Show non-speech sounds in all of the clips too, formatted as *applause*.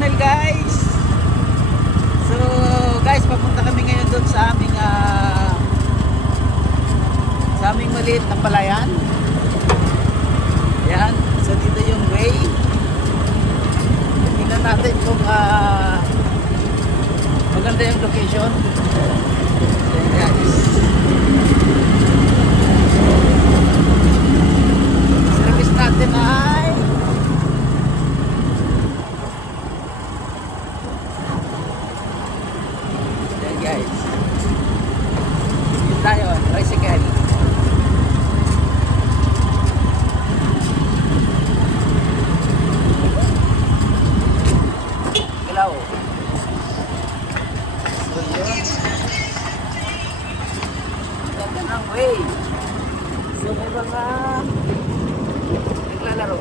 channel guys. So guys papunta kami ngayon doon sa aming ah, Sa aming maliit na palayan. Yan So dito yung way. Tingnan natin kung ah, Maganda yung location So yun, guys Service natin ay Yan guys. Yun tayo, tricycle. Galaw. So yun. Ganda ng way. So may mga naglalaro.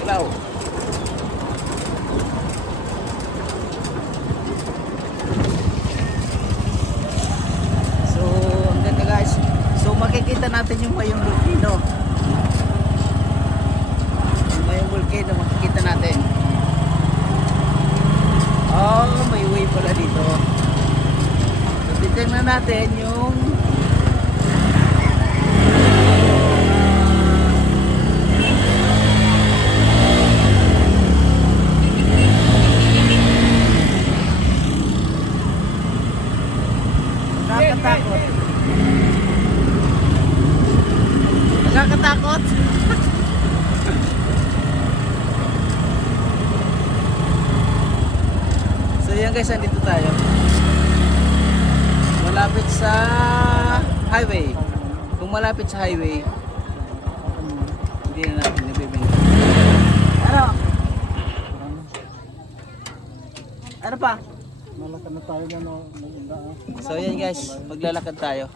Galaw. So, ang ganda guys. So, makikita natin yung mayong volcano. Yung mayong volcano, makikita natin. Oh, may way pala dito. So, titignan natin yung Nakakatakot. Nakakatakot. *laughs* so guys, andito tayo. Malapit sa highway. Kung malapit sa highway, hindi na natin nabibili. Ano? Ano pa? Malakad na tayo na no, maganda ah. So yan guys, maglalakad tayo.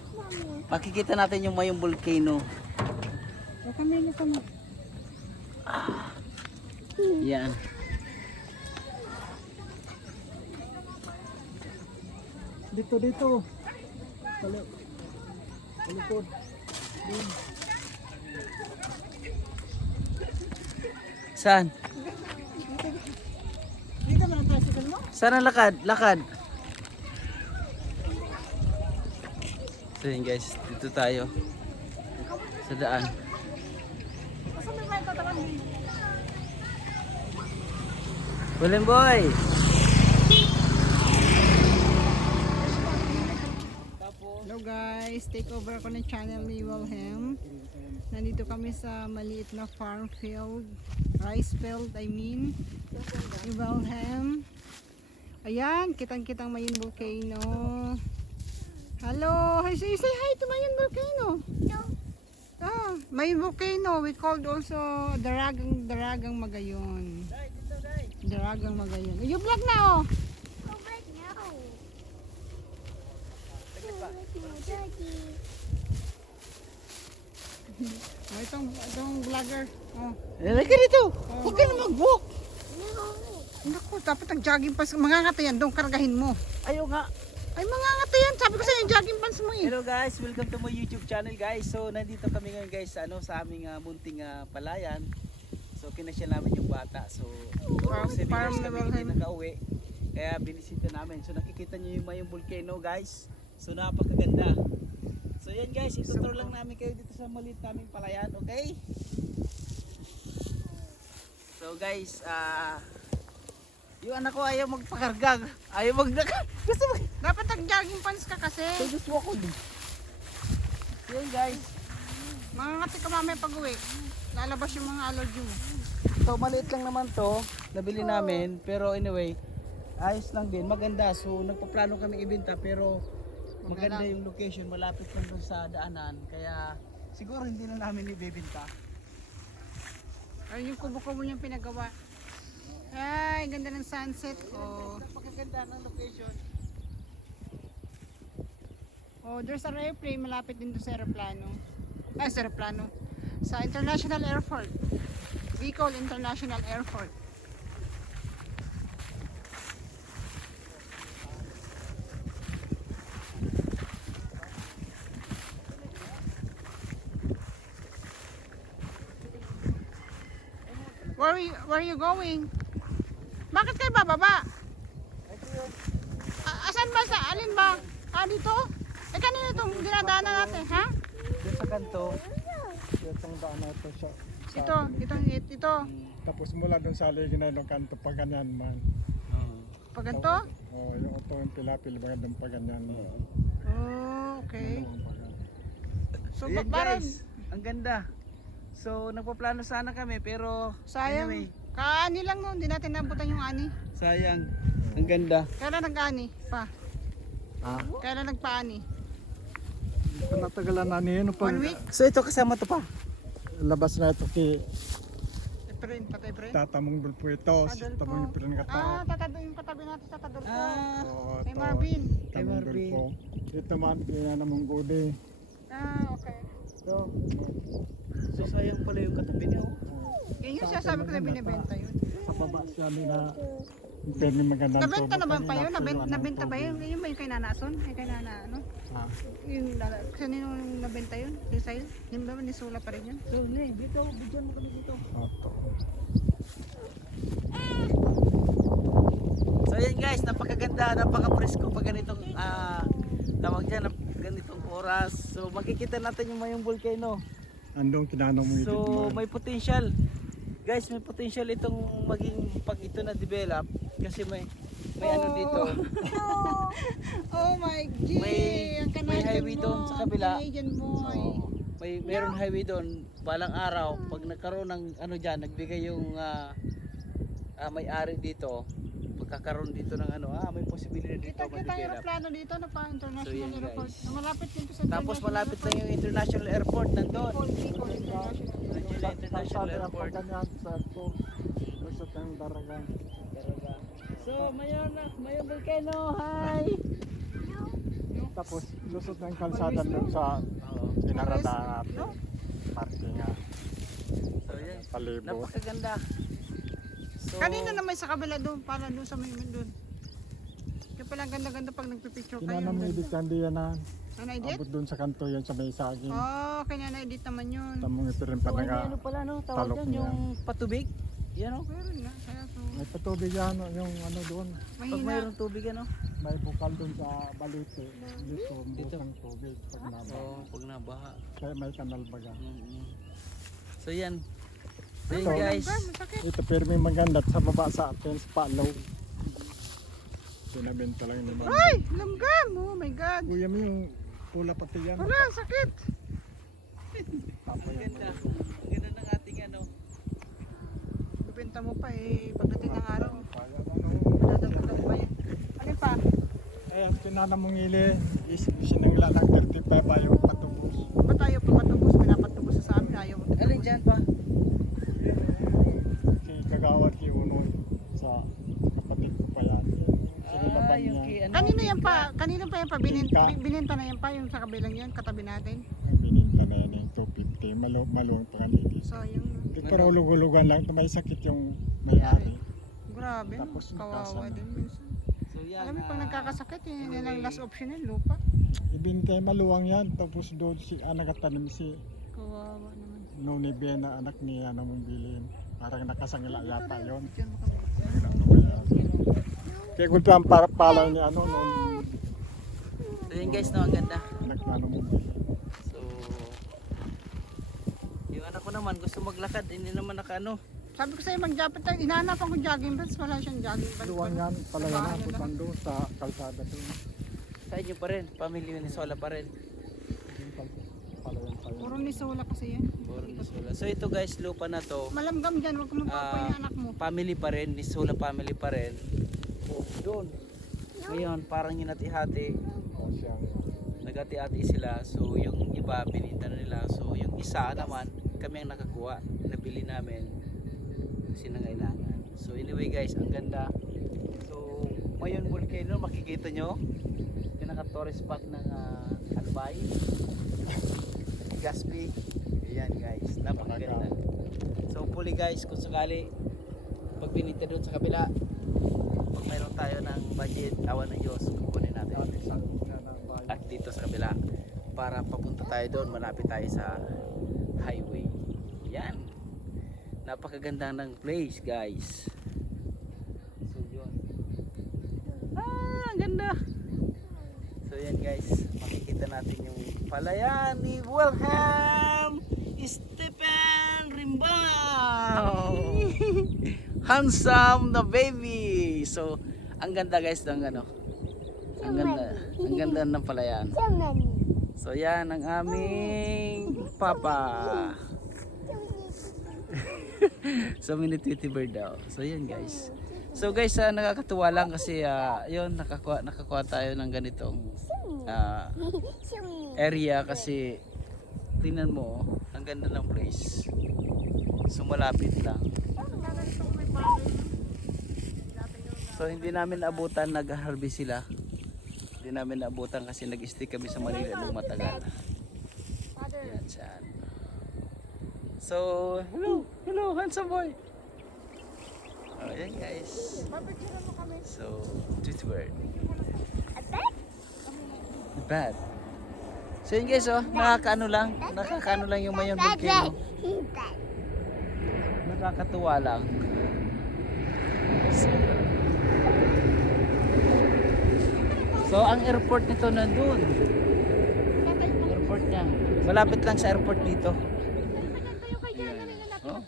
Makikita natin yung mayong volcano. kami. Yan. Dito, dito. Kali. Kalikod. Din. Saan? Dito mo na tricycle mo? Saan ang lakad? Lakad. So yun guys, dito tayo. Sa daan. William boy! Hello guys, take over ako ng channel ni Wilhelm. Nandito kami sa maliit na farm field, rice field I mean. Ni Wilhelm. Ayan, kitang-kitang Mayon Volcano. Hello, hi, say, say hi to Mayon Volcano. No. Ah, Mayon Volcano, we called also Daragang Daragang Magayon. Daragang Magayon. You vlog na oh. Oh, itong, itong vlogger. Oh. Halika dito! Huwag ka na mag-book! Naku, dapat ang jogging pants. Mga ngata yan, doon kargahin mo. Ayaw nga! Ay, mga ngata yan. Sabi ko sa'yo, yung jogging pants mo eh. Hello guys, welcome to my YouTube channel guys. So nandito kami ngayon guys sa ano sa aming ah, munting ah, palayan. So kinasyal namin yung bata. So 7 farm years kami hindi nakauwi. Kaya binisita namin. So nakikita niyo yung mayong volcano guys. So napakaganda. So yan guys, ituturo lang namin kayo dito sa maliit naming palayan, okay? So guys, ah yung anak ko ayaw magpakargag. Ayaw magdaka. *laughs* Gusto mo Dapat ang jogging pants ka kasi. So gusto ko din. Yan guys. Mga ngati ka mamaya pag uwi. Lalabas yung mga allergy mo. So maliit lang naman to. Nabili namin. Pero anyway, ayos lang din. Maganda. So nagpaplano kami ibenta pero maganda yung location. Malapit lang doon sa daanan. Kaya siguro hindi na namin ibebenta. Ayun yung kubo-kubo niyang pinagawa. Ay, ganda ng sunset. Oh. Napakaganda ng location. Oh, there's an airplane malapit din doon sa aeroplano. Ay, sa aeroplano. Sa International Airport. Bicol International Airport. You, where are you going? Bakit kayo bababa? A- asan ba sa alin ba? Ah, dito? Eh kanina itong dinadaanan natin, ha? Doon sa kanto. Itong daan na ito siya. sa Ito, ito, ito, ito. Tapos mula doon sa aligi na yung kanto pa ganyan man. Pag ganito? Oh, yung ito yung pilapil ba doon pa ganyan. Oh, okay. Ganyan. So, Ayan ba- parang guys, ang ganda. So nagpaplano sana kami pero sayang. anyway, Kaani lang no, hindi natin nabutan yung ani. sayang. Ang ganda. Kailan nag-ani pa? Ah, Kailan nagpaani? ito natagalan na niyo. Ano pa? One week? So ito kasama to pa. Labas na ito kay Efren, patay Efren? tatamong dulpo ito. Adolfo. tamong ipilin ka Ah, tatado yung katabi natin sa Tadolfo. Ah, Oo, Kay ito. Marvin. Kay Tamong Marvin. dulpo. Ito man, pinanamong gudi. Ah, okay. so, so sayang pala yung katabi niya. Oh. Yan yung sinasabi ko na binibenta yun. Sa baba siya nila. Pwede magandang Nabenta tubo. naman pa yun? Nabenta, ba yun? Yun ba yung kay Nanason? Ay kay Nana, ano? Ah, Yung, nala- kanino yung nabenta yun? Yung sa'yo? Yung ba ni Sula pa rin yun? So, ne, dito, bigyan mo kami dito. ito. So yan guys, napakaganda, napaka-presko pag ganitong ah tawag dyan, nap- ganitong oras. So makikita natin yung mayong volcano. Andong kinanong mo So may potential. Guys, may potential itong maging pag ito na develop kasi may may ano dito. *laughs* Oh my G! May- ang may Canadian highway doon sa boy, kabila. Canadian boy. May meron highway doon balang araw pag nagkaroon ng ano diyan, nagbigay yung ah, ah, may-ari dito pagkakaroon dito ng ano, ah may posibilidad dito Kita kita yung mag-develop. aeroplano dito na pa international So, yun, airport. guys. Na malapit dito sa Tapos international malapit lang airport. yung international airport nandun. Bicol, Bicol International. Manila International Sa Airport. So, mayon na, mayon volcano, hi! Tapos lusot ng kalsada doon sa Oo. pinarada natin. Parking nga. So, yan. Palibot. Napakaganda. So, Kanina naman sa kabila doon, para doon sa may doon. Kaya pala ang ganda-ganda pag nagpipicture kayo. Kinanong mo edit kandi yan na. Ano edit? Abot doon sa kanto yan sa may saging. Oh, kanya na-edit naman yun. Tamong ipirin pa so, na ano, ano pala, no? Tawag niya. yung patubig. Yan, no? Meron nga, kaya so, May patubig yan yung ano doon. Pag mahina. mayroong tubig, ano? May bukal doon sa balite. Dito, Dito. tubig. Pag naba. Oo, pag nabaha. Kaya may kanal baga. So, yan. So, Ito. guys. Ito pero may maganda sa baba sa atin sa palaw. Sinabenta lang ni Mama. Ay, langgam! Oh my God. Kuya mo yung pula pati yan. Wala, sakit. Ang ganda. Ang ganda ng ating, ano. Bibenta mo pa eh, pagdating ng araw. Ano. Dadagdagan pa yan. Ano pa? Ay, ang pinanamong ili is sinangla ng 35 ayaw patubos. Ba't tayo papatubos? Pinapatubos sa amin, ayaw mo. Alin dyan pa? Si Kagawad si Unoy sa kapatid ko pa yan. Ah, yung niya. kay, ano? Kanino yan pa? Kanino pa yan pa? Binin, bininta na yan pa yung sa kabilang yan, katabi natin. Ang bininta na yan yung 250. Malu maluwang pa kan ili. Sayang. no? Pero lugulugan lang. May sakit yung may-ari. Grabe? Tapos kawawa din minsan. So, yan. Alam mo, pag ah, nagkakasakit, yun yan ang last option yan, lupa. Ibintay maluwang yan. Tapos doon si ah, nagatanim si Naman. Noni Ben na anak ni ano mong bilin. Parang nakasangila yata yon. Kaya gusto ang para pala ni ano noon So, yan guys, no, ang ganda. anak na ano mong bilin. So, yung anak ko naman gusto maglakad, hindi naman naka ano. Sabi ko sa'yo, mag-jacket tayo. Hinahanapan ko jogging pants. Wala siyang jogging pants. Luwang yan pala yan putang doon sa kalsada doon. Sa inyo pa rin, pamilya ni Sola pa rin. Puro yun. ni Sola kasi yan. Puro ni Sola. So ito guys, lupa na to. Malamgam dyan, huwag ka magpapoy Ah, ng anak mo. family pa rin, ni Sola family pa rin. Oh, doon. Ngayon, parang O siyang nagati-hati sila. So yung iba, bininta na nila. So yung isa naman, kami ang nakakuha. Nabili namin. Kasi nangailangan. So anyway guys, ang ganda. So, Mayon Volcano, makikita nyo. Pinaka-tourist spot ng uh, Albay. *laughs* Gaspi. Ayan guys, napakaganda. So hopefully guys, kung sakali, pag binita doon sa kabila, pag mayroon tayo ng budget, awan ng Diyos, kukunin natin at dito sa kabila para papunta tayo doon malapit tayo sa highway yan Napakaganda ng place, guys. So, yun. Ah, ang ganda. So, yan guys. Makikita natin yung palayan ni Wilhelm Stephen Rimbao. *laughs* Handsome the baby. So, ang ganda guys ng ano. Ang ganda. Ang ganda ng palayan. So, yan ang aming papa. *laughs* so mini Tweety Bird daw. So yan guys. So guys, ah, nakakatuwa lang kasi ah, yun nakakuha nakakuha tayo ng ganitong ah, *laughs* area kasi tingnan mo, oh, ang ganda ng place. So malapit lang. So hindi namin abutan nag-harvest sila. Hindi namin naabutan kasi nag-stay kami sa Manila nung matagal. Yan siyan. So, hello, hello, handsome boy. Oh, yan guys. So, tweet word. Bad. So yun guys, oh, nakakaano lang, nakakaano lang yung Mayon Volcano. Nakakatuwa lang. So, ang airport nito nandun. Airport niya. Malapit lang sa airport dito. Oh.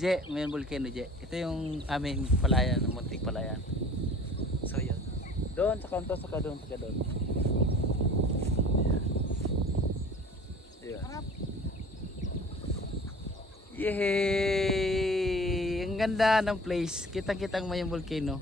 Je, may volcano Je. Ito yung aming palayan, munting palayan. So yun. Doon sa kanto, saka doon, saka doon. Ayan. Yehey! Ang ganda ng place. Kitang-kitang may volcano.